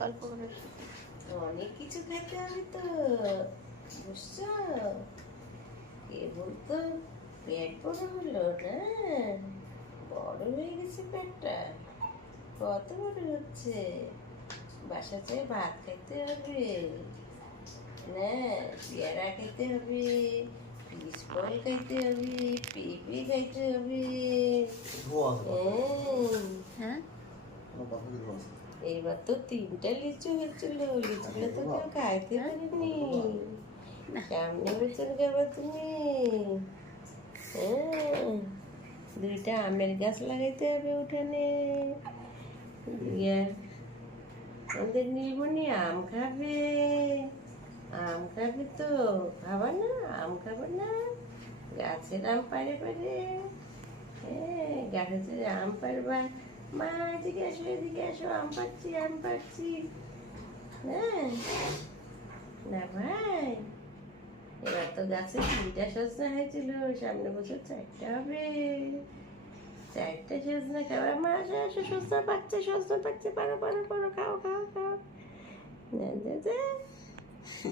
গল্প করে। অনেক কিছু খেতে হবে তো, বুঝছো? কে বলতো পেট বড় হলো না, বড় হয়ে গেছে পেটটা। কত বড় হচ্ছে, বাসা থেকে ভাত খাইতে হবে না, পেয়ারা খাইতে হবে, পিস ফল খাইতে হবে, পেঁপে খাইতে হবে। হ্যাঁ, এইবার তো 3টা লিচু হয়েছিল, লিচুগুলো তো কেউ খাইতে পারেনি। সামনে বছর খাবা তুমি। হ্যাঁ, 2টা আমের গাছ লাগাইতে হবে উঠানে। দিয়ে আমাদের নীলমণি আম খাবে, আম খাবে তো, খাবা না? আম খাবে না? গাছের আম পারে পারে। হ্যাঁ, গাছের আম পারবা। মা এদিকে এসো, এদিকে এসো, আম পাচ্ছি, আম পাচ্ছি। হ্যাঁ না ভাই, এবার তো গাছে 3টা সজনা হয়েছিল, সামনে বছর 4টা হবে। 4টা সজনা খাবার। মা আসো আসো, সজনা পাচ্ছে, সজনা পাচ্ছে, পারো পারো পারো, খাও খাও খাও। যা যা যা।